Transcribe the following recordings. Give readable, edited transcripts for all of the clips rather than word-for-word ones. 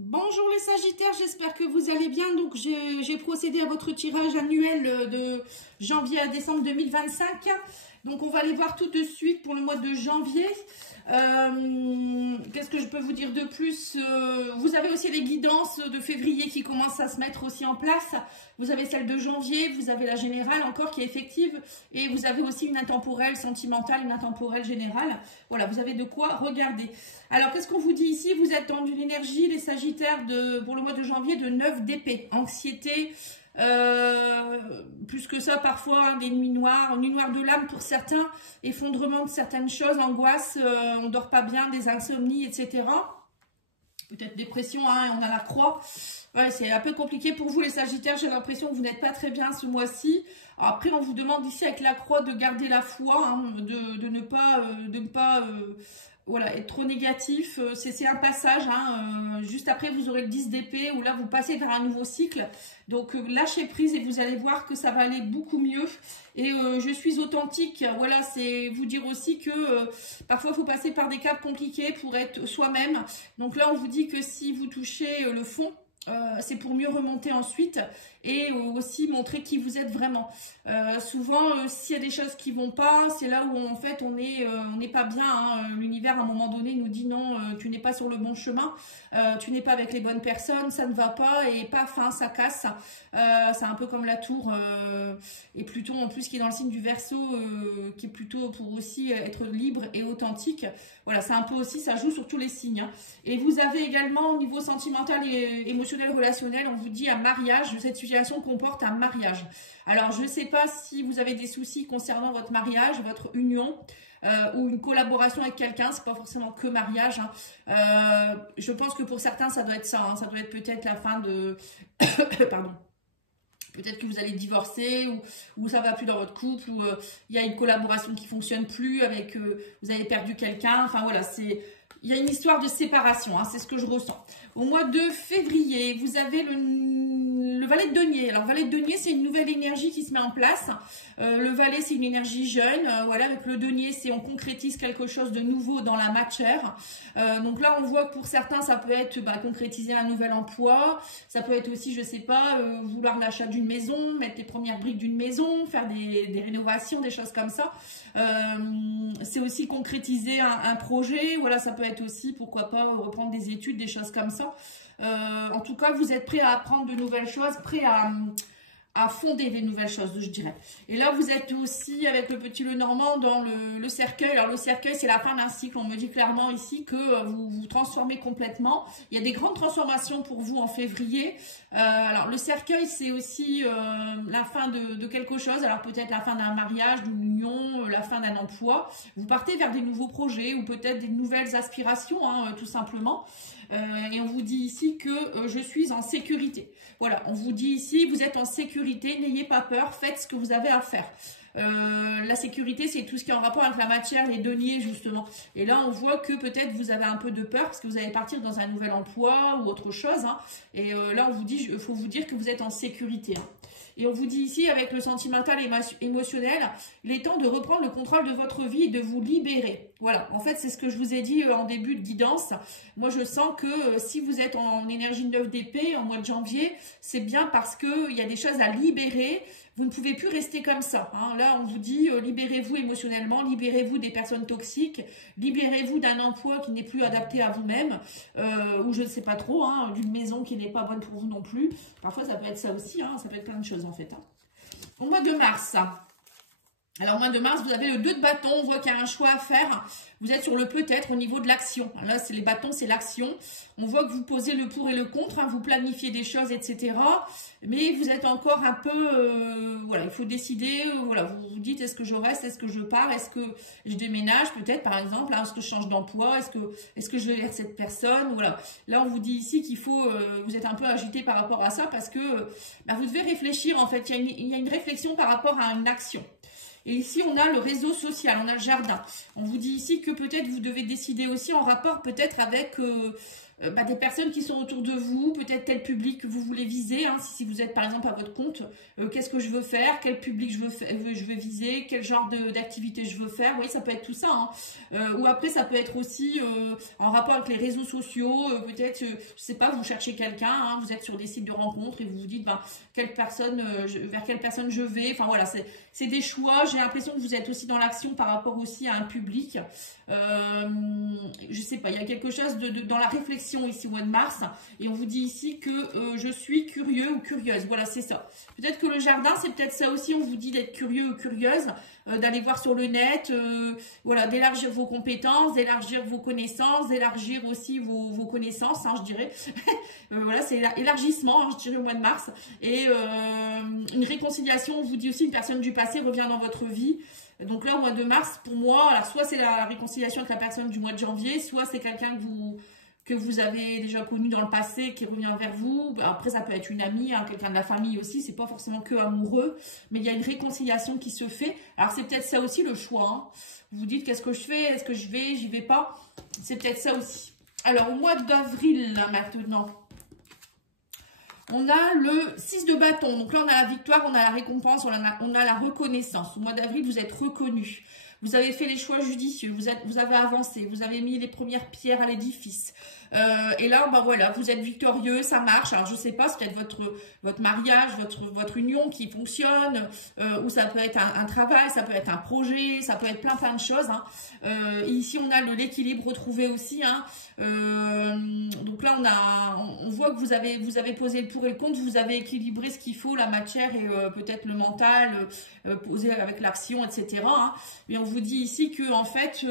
Bonjour les Sagittaires, j'espère que vous allez bien. Donc j'ai procédé à votre tirage annuel de janvier à décembre 2025. Donc on va aller voir tout de suite pour le mois de janvier. Qu'est-ce que je peux vous dire de plus? Vous avez aussi les guidances de février qui commencent à se mettre aussi en place. Vous avez celle de janvier, vous avez la générale encore qui est effective. Et vous avez aussi une intemporelle sentimentale, une intemporelle générale. Voilà, vous avez de quoi regarder. Alors, qu'est-ce qu'on vous dit ici? Vous êtes dans une énergie, les Sagittaires, pour le mois de janvier, de 9 d'épée. Anxiété, plus que ça, parfois, des nuits noires de l'âme pour certains, effondrement de certaines choses, angoisse, on dort pas bien, des insomnies, etc. Peut-être dépression, hein, on a la croix. Ouais, c'est un peu compliqué pour vous les Sagittaires, j'ai l'impression que vous n'êtes pas très bien ce mois-ci. Après, on vous demande ici avec la croix de garder la foi, hein, de ne pas voilà, être trop négatif. C'est un passage, hein, juste après vous aurez le 10 d'épée où là vous passez vers un nouveau cycle. Donc lâchez prise et vous allez voir que ça va aller beaucoup mieux. Et je suis authentique, voilà, c'est vous dire aussi que parfois il faut passer par des caps compliqués pour être soi-même. Donc là on vous dit que si vous touchez le fond, c'est pour mieux remonter ensuite et aussi montrer qui vous êtes vraiment. Souvent, s'il y a des choses qui vont pas, c'est là où en fait on n'est pas bien. Hein. L'univers à un moment donné nous dit non, tu n'es pas sur le bon chemin, tu n'es pas avec les bonnes personnes, ça ne va pas et paf, hein, ça casse. C'est un peu comme la tour et Pluton en plus qui est dans le signe du Verseau, qui est plutôt pour aussi être libre et authentique. Voilà, c'est un peu aussi, ça joue sur tous les signes. Hein. Et vous avez également au niveau sentimental et émotionnel, relationnel, on vous dit un mariage, cette situation comporte un mariage. Alors je ne sais pas si vous avez des soucis concernant votre mariage, votre union, ou une collaboration avec quelqu'un, c'est pas forcément que mariage. Hein. Je pense que pour certains ça doit être ça, hein. Ça doit être peut-être la fin de... Pardon. Peut-être que vous allez divorcer ou ça va plus dans votre couple ou il y a une collaboration qui fonctionne plus avec vous avez perdu quelqu'un. Enfin voilà, il y a une histoire de séparation, hein, c'est ce que je ressens. Au mois de février, vous avez le valet de denier. Alors, valet de denier, c'est une nouvelle énergie qui se met en place. Le valet, c'est une énergie jeune. Voilà, avec le denier, c'est on concrétise quelque chose de nouveau dans la matière. Donc là, on voit que pour certains, ça peut être concrétiser un nouvel emploi. Ça peut être aussi, je sais pas, vouloir l'achat d'une maison, mettre les premières briques d'une maison, faire des rénovations, des choses comme ça. C'est aussi concrétiser un projet. Voilà, ça peut être aussi, pourquoi pas, reprendre des études, des choses comme ça. En tout cas, vous êtes prêt à apprendre de nouvelles choses, prêt à fonder des nouvelles choses, je dirais. Et là, vous êtes aussi avec le petit Lenormand dans le cercueil. Alors, le cercueil, c'est la fin d'un cycle. On me dit clairement ici que vous vous transformez complètement. Il y a des grandes transformations pour vous en février. Alors, le cercueil, c'est aussi la fin de quelque chose. Alors, peut-être la fin d'un mariage, d'une union, la fin d'un emploi. Vous partez vers des nouveaux projets ou peut-être des nouvelles aspirations, hein, tout simplement. Et on vous dit ici que je suis en sécurité. Voilà, on vous dit ici, vous êtes en sécurité, n'ayez pas peur, faites ce que vous avez à faire. La sécurité, c'est tout ce qui est en rapport avec la matière, les deniers, justement. Et là, on voit que peut-être vous avez un peu de peur parce que vous allez partir dans un nouvel emploi ou autre chose. Hein. Et là, on vous dit, il faut vous dire que vous êtes en sécurité. Hein. Et on vous dit ici, avec le sentimental et émotionnel, il est temps de reprendre le contrôle de votre vie et de vous libérer. Voilà, en fait, c'est ce que je vous ai dit en début de guidance. Moi, je sens que si vous êtes en énergie 9 d'épée, en mois de janvier, c'est bien parce qu'il y a des choses à libérer. Vous ne pouvez plus rester comme ça. Hein. Là, on vous dit, libérez-vous émotionnellement, libérez-vous des personnes toxiques, libérez-vous d'un emploi qui n'est plus adapté à vous-même, ou je ne sais pas trop, hein, d'une maison qui n'est pas bonne pour vous non plus. Parfois, ça peut être ça aussi, hein, ça peut être plein de choses en fait. Hein. Au mois de mars, alors au mois de mars, vous avez le 2 de bâton, on voit qu'il y a un choix à faire. Vous êtes sur le peut-être au niveau de l'action. Là, c'est les bâtons, c'est l'action. On voit que vous posez le pour et le contre, hein, vous planifiez des choses, etc. Mais vous êtes encore un peu, voilà, il faut décider, voilà, vous vous dites, est-ce que je reste, est-ce que je pars, est-ce que je déménage peut-être, par exemple, hein, est-ce que je change d'emploi, est-ce que je vais vers cette personne, voilà. Là, on vous dit ici qu'il faut, vous êtes un peu agité par rapport à ça parce que vous devez réfléchir, en fait, il y a une réflexion par rapport à une action. Et ici, on a le réseau social, on a le jardin. On vous dit ici que peut-être vous devez décider aussi en rapport peut-être avec des personnes qui sont autour de vous, peut-être tel public que vous voulez viser, hein, si vous êtes par exemple à votre compte, qu'est-ce que je veux faire, quel public je veux viser, quel genre d'activité je veux faire, oui, ça peut être tout ça, hein. Ou après ça peut être aussi en rapport avec les réseaux sociaux, peut-être, je sais pas, vous cherchez quelqu'un, hein, vous êtes sur des sites de rencontres et vous vous dites vers quelle personne je vais, enfin voilà, c'est des choix, j'ai l'impression que vous êtes aussi dans l'action par rapport aussi à un public, je sais pas, il y a quelque chose dans la réflexion ici au mois de mars, et on vous dit ici que je suis curieux ou curieuse, voilà, c'est ça. Peut-être que le jardin, c'est peut-être ça aussi, on vous dit d'être curieux ou curieuse, d'aller voir sur le net, voilà, d'élargir vos compétences, d'élargir vos connaissances, d'élargir aussi vos connaissances, hein, je dirais. Voilà, c'est élargissement, hein, je dirais, au mois de mars. Et une réconciliation, on vous dit aussi, une personne du passé revient dans votre vie. Donc là, au mois de mars, pour moi, alors soit c'est la réconciliation avec la personne du mois de janvier, soit c'est quelqu'un que vous avez déjà connu dans le passé, qui revient vers vous. Après, ça peut être une amie, hein, quelqu'un de la famille aussi, c'est pas forcément que amoureux, mais il y a une réconciliation qui se fait. Alors, c'est peut-être ça aussi le choix, hein. Vous vous dites, qu'est-ce que je fais? Est-ce que je vais? J'y vais pas? C'est peut-être ça aussi. Alors, au mois d'avril, là, maintenant, on a le 6 de bâton. Donc là, on a la victoire, on a la récompense, on a la reconnaissance. Au mois d'avril, vous êtes reconnu. Vous avez fait les choix judicieux, vous avez avancé, vous avez mis les premières pierres à l'édifice. Et là, voilà, vous êtes victorieux, ça marche. Alors, je sais pas, c'est peut-être votre mariage, votre union qui fonctionne, ou ça peut être un travail, ça peut être un projet, ça peut être plein de choses, hein. Ici, on a l'équilibre retrouvé aussi, hein. Donc là, on voit que vous avez posé le pour et le contre, vous avez équilibré ce qu'il faut, la matière et peut-être le mental, posé avec l'action, etc., hein. Mais on vous dit ici que, en fait,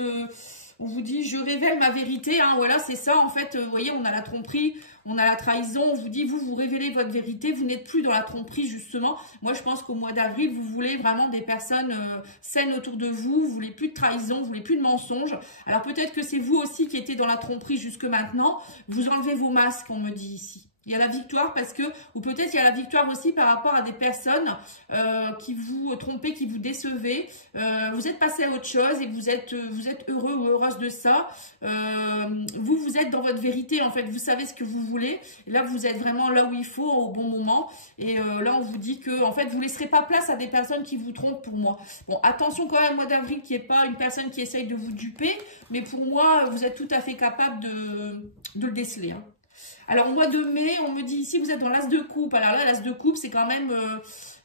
on vous dit, je révèle ma vérité, hein, voilà, c'est ça, en fait, vous voyez, on a la tromperie, on a la trahison, on vous dit, vous révélez votre vérité, vous n'êtes plus dans la tromperie, justement. Moi, je pense qu'au mois d'avril, vous voulez vraiment des personnes saines autour de vous, vous voulez plus de trahison, vous voulez plus de mensonges. Alors, peut-être que c'est vous aussi qui étiez dans la tromperie jusque maintenant, vous enlevez vos masques, on me dit ici. Il y a la victoire parce que, ou peut-être il y a la victoire aussi par rapport à des personnes qui vous trompaient, qui vous décevaient. Vous êtes passé à autre chose et vous êtes heureux ou heureuse de ça. Vous êtes dans votre vérité, en fait. Vous savez ce que vous voulez. Et là, vous êtes vraiment là où il faut, au bon moment. Et là, on vous dit que, en fait, vous ne laisserez pas place à des personnes qui vous trompent pour moi. Bon, attention quand même, mois d'avril, qu'il n'y ait pas une personne qui essaye de vous duper. Mais pour moi, vous êtes tout à fait capable de le déceler, hein. Alors, au mois de mai, on me dit ici, vous êtes dans l'as de coupe. Alors là, l'as de coupe, c'est quand même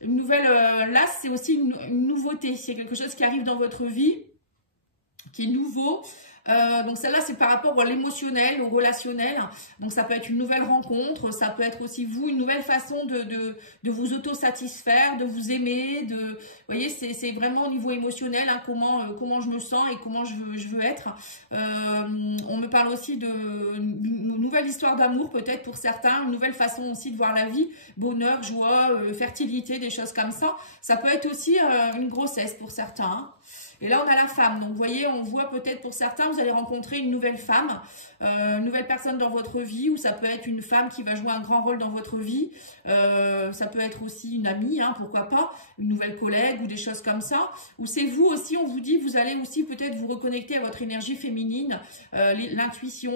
une nouvelle... l'as, c'est aussi une nouveauté. C'est quelque chose qui arrive dans votre vie, qui est nouveau. Donc celle-là, c'est par rapport à l'émotionnel, au relationnel. Donc ça peut être une nouvelle rencontre, ça peut être aussi vous, une nouvelle façon de vous auto-satisfaire, de vous aimer. Vous voyez, c'est vraiment au niveau émotionnel, hein, comment je me sens et comment je veux être. On me parle aussi d'une nouvelle histoire d'amour peut-être pour certains, une nouvelle façon aussi de voir la vie, bonheur, joie, fertilité, des choses comme ça. Ça peut être aussi une grossesse pour certains, hein. Et là, on a la femme. Donc, vous voyez, on voit peut-être pour certains, vous allez rencontrer une nouvelle femme, une nouvelle personne dans votre vie, ou ça peut être une femme qui va jouer un grand rôle dans votre vie. Ça peut être aussi une amie, hein, pourquoi pas, une nouvelle collègue ou des choses comme ça. Ou c'est vous aussi, on vous dit, vous allez aussi peut-être vous reconnecter à votre énergie féminine, l'intuition,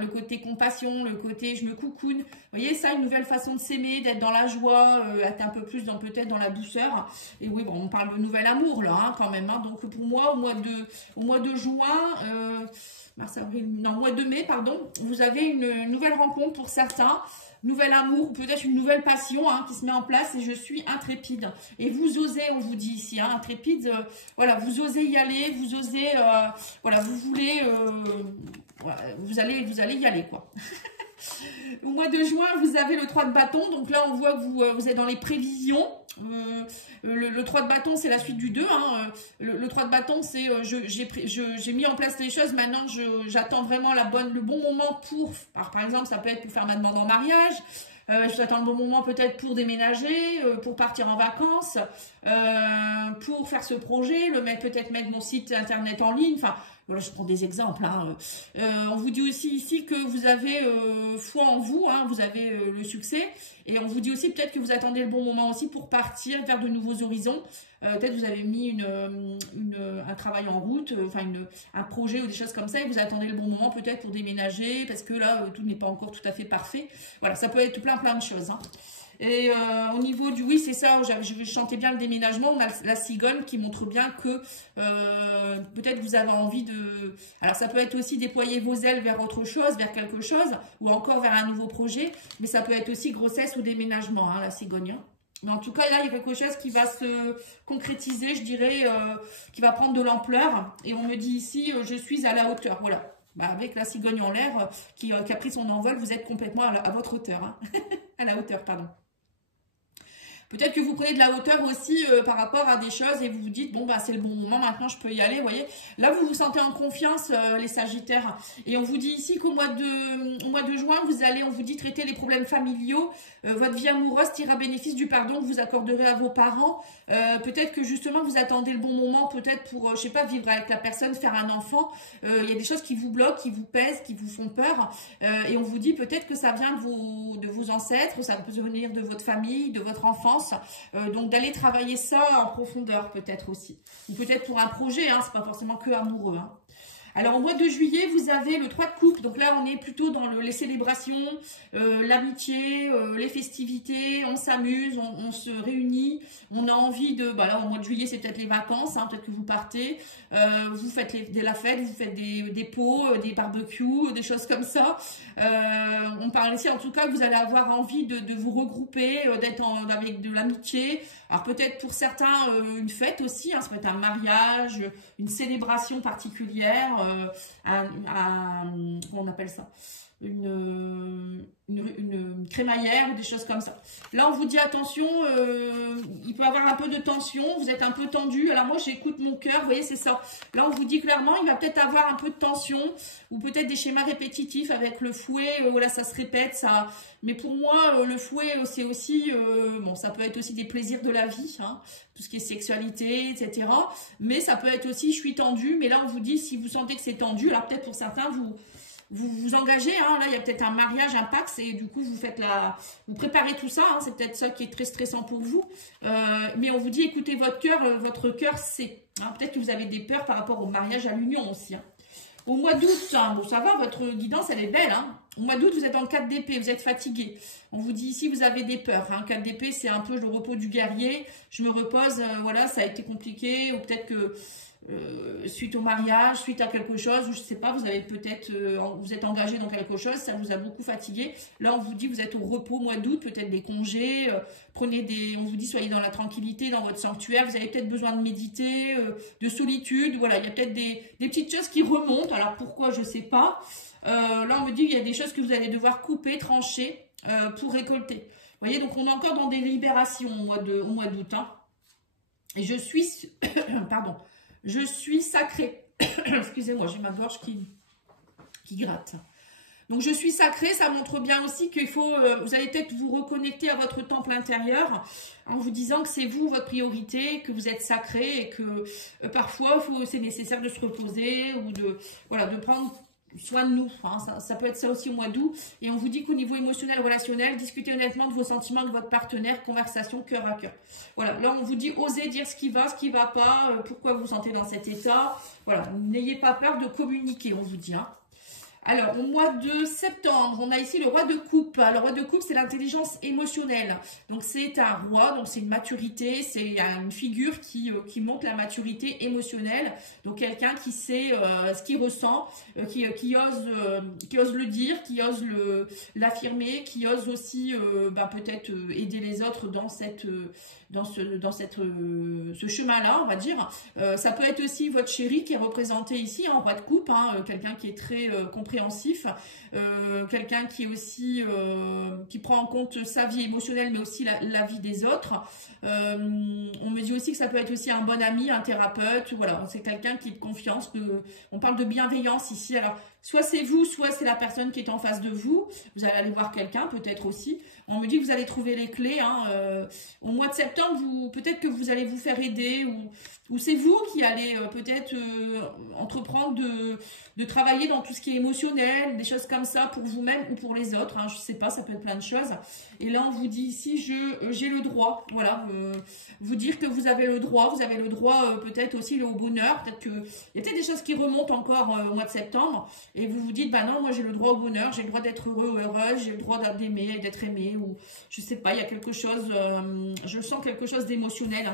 le côté compassion, le côté je me coucoune. Vous voyez, ça, une nouvelle façon de s'aimer, d'être dans la joie, être un peu plus peut-être dans la douceur. Et oui, bon, on parle de nouvel amour là, hein, quand même, hein. Donc, pour moi, au mois de juin, mars, avril, non, mois de mai, pardon, vous avez une nouvelle rencontre pour certains, nouvel amour, peut-être une nouvelle passion, hein, qui se met en place, et je suis intrépide. Et vous osez, on vous dit ici, hein, intrépide, voilà, vous osez y aller, vous osez, voilà, vous voulez, vous allez y aller, quoi. Au mois de juin, vous avez le 3 de bâton. Donc là, on voit que vous êtes dans les prévisions. Le 3 de bâton, c'est la suite du 2. Hein. Le 3 de bâton, c'est j'ai mis en place les choses. Maintenant, j'attends vraiment le bon moment pour... Alors, par exemple, ça peut être pour faire ma demande en mariage. J'attends le bon moment peut-être pour déménager, pour partir en vacances, pour faire ce projet, peut-être mettre mon site internet en ligne. Enfin, Voilà, je prends des exemples. Hein. On vous dit aussi ici que vous avez foi en vous, hein, vous avez le succès. Et on vous dit aussi peut-être que vous attendez le bon moment aussi pour partir vers de nouveaux horizons. Peut-être vous avez mis un travail en route, un projet ou des choses comme ça, et vous attendez le bon moment peut-être pour déménager, parce que là, tout n'est pas encore tout à fait parfait. Voilà, ça peut être plein de choses. Hein. Et au niveau du oui, c'est ça, je chantais bien le déménagement, on a la cigogne qui montre bien que peut-être vous avez envie de... Alors ça peut être aussi déployer vos ailes vers autre chose, vers quelque chose, ou encore vers un nouveau projet, mais ça peut être aussi grossesse ou déménagement, hein, la cigogne. Mais en tout cas, là, il y a quelque chose qui va se concrétiser, je dirais, qui va prendre de l'ampleur. Et on me dit ici, je suis à la hauteur, voilà. Bah, avec la cigogne en l'air qui a pris son envol, vous êtes complètement à votre hauteur, hein. À la hauteur, pardon. Peut-être que vous prenez de la hauteur aussi par rapport à des choses et vous vous dites, bon, bah, c'est le bon moment, maintenant je peux y aller, vous voyez. Là, vous vous sentez en confiance, les Sagittaires. Et on vous dit ici qu'au mois de juin, vous allez, on vous dit, traiter les problèmes familiaux. Votre vie amoureuse tirera bénéfice du pardon que vous accorderez à vos parents. Peut-être que justement, vous attendez le bon moment, peut-être pour, je sais pas, vivre avec la personne, faire un enfant. Il y a des choses qui vous bloquent, qui vous pèsent, qui vous font peur. Et on vous dit peut-être que ça vient de vos ancêtres, ça peut venir de votre famille, de votre enfance. Donc d'aller travailler ça en profondeur peut-être aussi. Ou peut-être pour un projet, hein, c'est pas forcément que amoureux. Hein. Alors au mois de juillet, vous avez le 3 de coupe. Donc là, on est plutôt dans les célébrations, l'amitié, les festivités. On s'amuse, on se réunit. On a envie de... Bah là, au mois de juillet, c'est peut-être les vacances. Hein, peut-être que vous partez. Vous faites la fête, vous faites des pots, des barbecues, des choses comme ça. On parle ici, en tout cas, que vous allez avoir envie de vous regrouper, d'être avec de l'amitié. Alors peut-être pour certains, une fête aussi. Hein, ça peut être un mariage, une célébration particulière. Comment on appelle ça, une crémaillère ou des choses comme ça. Là, on vous dit attention, il peut y avoir un peu de tension, vous êtes un peu tendu. Alors moi, j'écoute mon cœur, vous voyez, c'est ça. Là, on vous dit clairement, il va peut-être avoir un peu de tension ou peut-être des schémas répétitifs avec le fouet. Voilà, ça se répète, ça. Mais pour moi, le fouet, c'est aussi, bon, ça peut être aussi des plaisirs de la vie, hein, tout ce qui est sexualité, etc. Mais ça peut être aussi, je suis tendue. Mais là, on vous dit, si vous sentez que c'est tendu, alors peut-être pour certains, vous engagez, hein, là il y a peut-être un mariage, un Pax, et du coup vous préparez tout ça, hein, c'est peut-être ça qui est très stressant pour vous, mais on vous dit écoutez votre cœur sait, hein, peut-être que vous avez des peurs par rapport au mariage, à l'union aussi. Hein. Au mois d'août, hein, bon ça va, votre guidance elle est belle, hein. Au mois d'août vous êtes en 4 d'épée, vous êtes fatigué, on vous dit ici vous avez des peurs, hein. 4 d'épée c'est un peu le repos du guerrier, je me repose, voilà ça a été compliqué, ou peut-être que suite au mariage, suite à quelque chose, ou je sais pas, vous avez peut-être, vous êtes engagé dans quelque chose, ça vous a beaucoup fatigué. Là, on vous dit, vous êtes au repos au mois d'août, peut-être des congés, on vous dit, soyez dans la tranquillité, dans votre sanctuaire, vous avez peut-être besoin de méditer, de solitude, voilà, il y a peut-être des petites choses qui remontent, alors pourquoi, je sais pas. Là, on me dit qu'il y a des choses que vous allez devoir couper, trancher, pour récolter. Vous voyez, donc on est encore dans des libérations au mois d'août, hein. Et je suis, pardon, je suis sacrée. Excusez-moi, j'ai ma gorge qui gratte. Donc, je suis sacrée, ça montre bien aussi qu'il faut... vous allez peut-être vous reconnecter à votre temple intérieur en vous disant que c'est vous, votre priorité, que vous êtes sacré et que parfois, c'est nécessaire de se reposer ou de prendre soin de nous. Hein. Ça peut être ça aussi au mois d'août. Et on vous dit qu'au niveau émotionnel, relationnel, discutez honnêtement de vos sentiments avec votre partenaire, conversation cœur à cœur. Voilà, là on vous dit osez dire ce qui va pas, pourquoi vous vous sentez dans cet état. Voilà, n'ayez pas peur de communiquer, on vous dit. Hein. Alors, au mois de septembre, on a ici le roi de coupe. Le roi de coupe, c'est l'intelligence émotionnelle. Donc, c'est un roi, donc c'est une maturité, c'est une figure qui montre la maturité émotionnelle. Donc, quelqu'un qui sait ce qu'il ressent, qui ose le dire, qui ose l'affirmer, qui ose aussi peut-être aider les autres dans ce chemin-là, on va dire. Ça peut être aussi votre chéri qui est représenté ici en roi de coupe, hein, quelqu'un qui est très compréhensif, quelqu'un qui est aussi qui prend en compte sa vie émotionnelle, mais aussi la vie des autres. On me dit aussi que ça peut être aussi un bon ami, un thérapeute. Voilà, c'est quelqu'un qui est de confiance. On parle de bienveillance ici. Alors, Soit c'est vous, soit c'est la personne qui est en face de vous. Vous allez aller voir quelqu'un, peut-être aussi. On me dit que vous allez trouver les clés. Hein. Au mois de septembre, peut-être que vous allez vous faire aider ou c'est vous qui allez peut-être entreprendre de travailler dans tout ce qui est émotionnel, des choses comme ça pour vous-même ou pour les autres. Hein. Je ne sais pas, ça peut être plein de choses. Et là, on vous dit ici, j'ai le droit. Voilà, vous dire que vous avez le droit peut-être aussi au bonheur. Peut-être qu'il y a peut-être des choses qui remontent encore au mois de septembre. Et vous vous dites, bah non, moi j'ai le droit au bonheur, j'ai le droit d'être heureux ou heureuse, j'ai le droit d'aimer et d'être aimé, ou je sais pas, il y a quelque chose, je sens quelque chose d'émotionnel.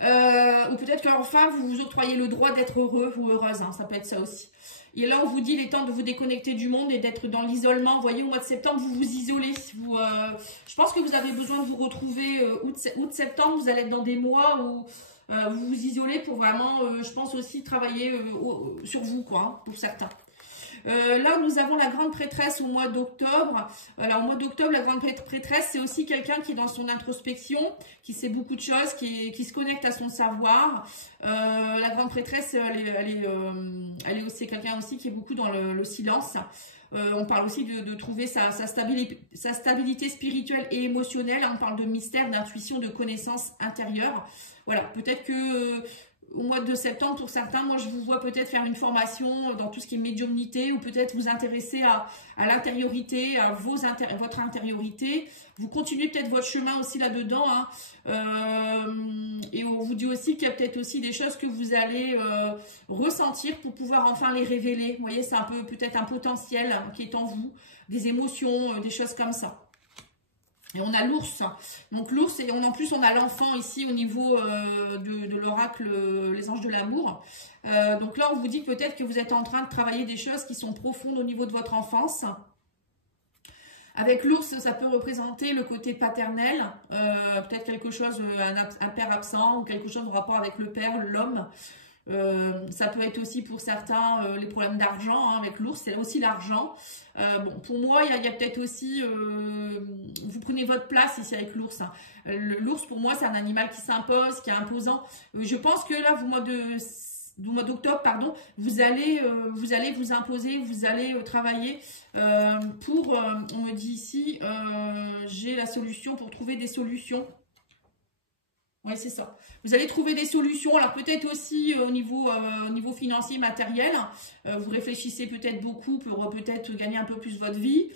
Ou peut-être qu'enfin vous vous octroyez le droit d'être heureux ou heureuse, hein, ça peut être ça aussi. Et là on vous dit, il est temps de vous déconnecter du monde et d'être dans l'isolement. Vous voyez, au mois de septembre, vous vous isolez. Je pense que vous avez besoin de vous retrouver août-septembre, vous allez être dans des mois où vous vous isolez pour vraiment, je pense aussi, travailler sur vous, quoi, hein, pour certains. Là, nous avons la grande prêtresse au mois d'octobre. Alors, au mois d'octobre, la grande prêtresse, c'est aussi quelqu'un qui est dans son introspection, qui sait beaucoup de choses, qui se connecte à son savoir. La grande prêtresse, elle est aussi quelqu'un aussi qui est beaucoup dans le silence. On parle aussi de trouver sa stabilité spirituelle et émotionnelle. On parle de mystère, d'intuition, de connaissance intérieure. Voilà, peut-être que au mois de septembre, pour certains, moi je vous vois peut-être faire une formation dans tout ce qui est médiumnité ou peut-être vous intéresser à l'intériorité, à votre intériorité. Vous continuez peut-être votre chemin aussi là-dedans. Hein. Et on vous dit aussi qu'il y a peut-être aussi des choses que vous allez ressentir pour pouvoir enfin les révéler. Vous voyez, c'est un peu peut-être un potentiel qui est en vous, des émotions, des choses comme ça. Et on a l'ours. Donc l'ours, et en plus on a l'enfant ici au niveau de l'oracle, les anges de l'amour. Donc là on vous dit peut-être que vous êtes en train de travailler des choses qui sont profondes au niveau de votre enfance. Avec l'ours, ça peut représenter le côté paternel, peut-être quelque chose, un père absent ou quelque chose en rapport avec le père, l'homme. Ça peut être aussi pour certains les problèmes d'argent, hein, avec l'ours, c'est aussi l'argent. Bon, pour moi, il y a peut-être aussi, vous prenez votre place ici avec l'ours. Hein. L'ours, pour moi, c'est un animal qui s'impose, qui est imposant. Je pense que là, du mois d'octobre, pardon, vous allez vous imposer, vous allez travailler pour, on me dit ici, j'ai la solution pour trouver des solutions. Oui, c'est ça. Vous allez trouver des solutions. Alors peut-être aussi au niveau financier, matériel. Vous réfléchissez peut-être beaucoup pour peut-être gagner un peu plus votre vie.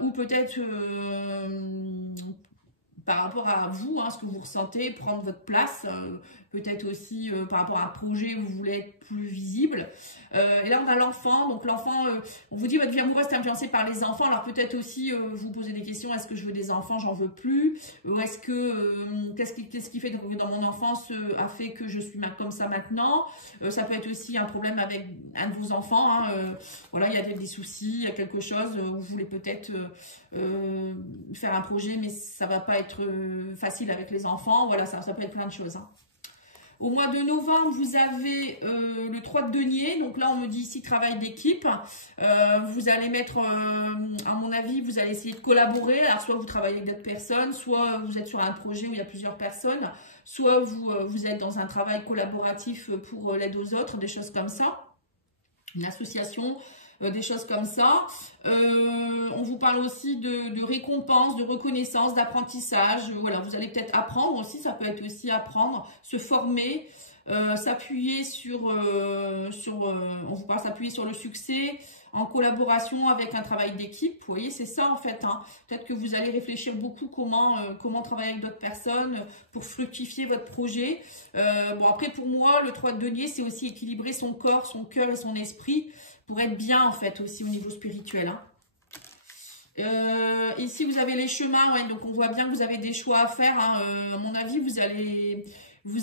Ou peut-être par rapport à vous, hein, ce que vous ressentez, prendre votre place. Peut-être aussi par rapport à un projet où vous voulez être plus visible. Et là, on a l'enfant. Donc l'enfant, on vous dit votre vie amoureuse est influencée par les enfants. Alors peut-être aussi vous posez des questions. Est-ce que je veux des enfants? J'en veux plus. Est-ce que qu'est-ce qui fait que dans mon enfance a fait que je suis comme ça maintenant? Ça peut être aussi un problème avec un de vos enfants. Hein, voilà, il y a des soucis, il y a quelque chose où vous voulez peut-être faire un projet, mais ça va pas être facile avec les enfants. Voilà, ça peut être plein de choses. Hein. Au mois de novembre, vous avez le 3 de denier. Donc là, on me dit ici travail d'équipe. Vous allez mettre, à mon avis, vous allez essayer de collaborer. Alors, soit vous travaillez avec d'autres personnes, soit vous êtes sur un projet où il y a plusieurs personnes, soit vous êtes dans un travail collaboratif pour l'aide aux autres, des choses comme ça. Une association, des choses comme ça. On vous parle aussi de récompense, de reconnaissance, d'apprentissage. Voilà, vous allez peut-être apprendre aussi, ça peut être aussi apprendre, se former, s'appuyer on vous parle s'appuyer sur le succès, en collaboration avec un travail d'équipe. Vous voyez, c'est ça en fait. Hein. Peut-être que vous allez réfléchir beaucoup comment travailler avec d'autres personnes pour fructifier votre projet. Bon, après pour moi, le 3 de denier, c'est aussi équilibrer son corps, son cœur et son esprit pour être bien en fait aussi au niveau spirituel. Hein. Ici, vous avez les chemins, ouais, donc on voit bien que vous avez des choix à faire. Hein. À mon avis, vous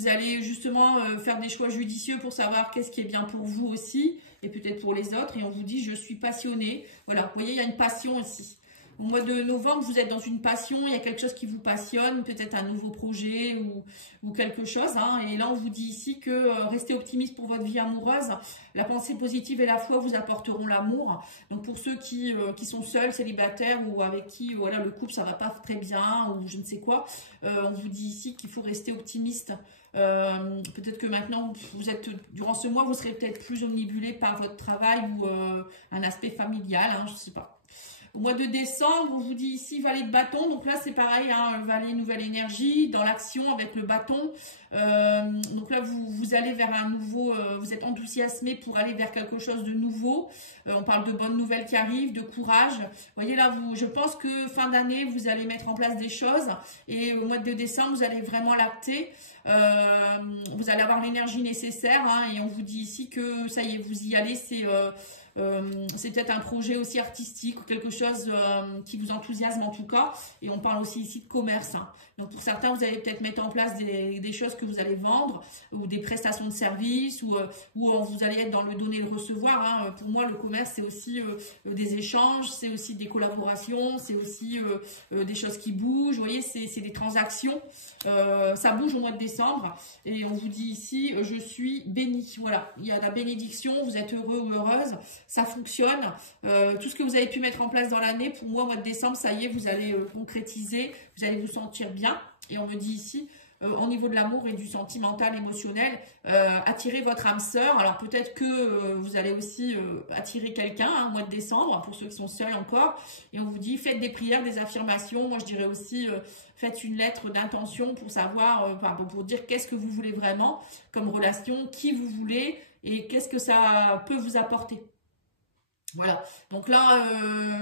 allez justement faire des choix judicieux pour savoir qu'est-ce qui est bien pour vous aussi et peut-être pour les autres. Et on vous dit, je suis passionnée. Voilà, vous voyez, il y a une passion aussi. Au mois de novembre, vous êtes dans une passion, il y a quelque chose qui vous passionne, peut-être un nouveau projet ou quelque chose. Hein. Et là, on vous dit ici que restez optimiste pour votre vie amoureuse. La pensée positive et la foi vous apporteront l'amour. Donc pour ceux qui sont seuls, célibataires ou avec qui voilà, le couple, ça va pas très bien ou je ne sais quoi, on vous dit ici qu'il faut rester optimiste Peut-être que maintenant, durant ce mois, vous serez peut-être plus omnibulé par votre travail ou un aspect familial, hein, je ne sais pas. Au mois de décembre, on vous dit ici valet de bâton. Donc là, c'est pareil, hein, valet, nouvelle énergie, dans l'action avec le bâton. Donc là, vous allez vers un nouveau, vous êtes enthousiasmé pour aller vers quelque chose de nouveau. On parle de bonnes nouvelles qui arrivent, de courage. Vous voyez là, je pense que fin d'année, vous allez mettre en place des choses. Et au mois de décembre, vous allez vraiment l'acter. Vous allez avoir l'énergie nécessaire. Hein, et on vous dit ici que ça y est, vous y allez, c'est peut-être un projet aussi artistique ou quelque chose qui vous enthousiasme en tout cas. Et on parle aussi ici de commerce. Hein. Donc pour certains, vous allez peut-être mettre en place des choses que vous allez vendre ou des prestations de services ou vous allez être dans le donner et le recevoir. Hein. Pour moi, le commerce, c'est aussi des échanges, c'est aussi des collaborations, c'est aussi des choses qui bougent. Vous voyez, c'est des transactions. Ça bouge au mois de décembre. Et on vous dit ici, je suis béni. Voilà, il y a la bénédiction, vous êtes heureux ou heureuse. Ça fonctionne. Tout ce que vous avez pu mettre en place dans l'année, pour moi, au mois de décembre, ça y est, vous allez concrétiser, vous allez vous sentir bien. Et on me dit ici, au niveau de l'amour et du sentimental, émotionnel, attirez votre âme sœur. Alors peut-être que vous allez aussi attirer quelqu'un au mois de décembre, pour ceux qui sont seuls encore. Et on vous dit, faites des prières, des affirmations. Moi, je dirais aussi, faites une lettre d'intention pour savoir, pour dire qu'est-ce que vous voulez vraiment comme relation, qui vous voulez et qu'est-ce que ça peut vous apporter. Voilà, donc là,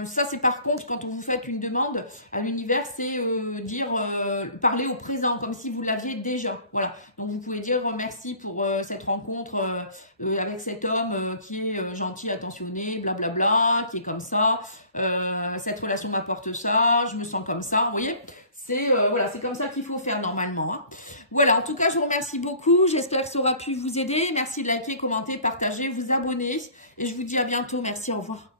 ça c'est par contre, quand on vous fait une demande à l'univers, c'est parler au présent, comme si vous l'aviez déjà. Voilà, donc vous pouvez dire merci pour cette rencontre avec cet homme qui est gentil, attentionné, blablabla, qui est comme ça, cette relation m'apporte ça, je me sens comme ça, vous voyez. Voilà, c'est comme ça qu'il faut faire normalement. Hein. Voilà, en tout cas, je vous remercie beaucoup. J'espère que ça aura pu vous aider. Merci de liker, commenter, partager, vous abonner. Et je vous dis à bientôt. Merci, au revoir.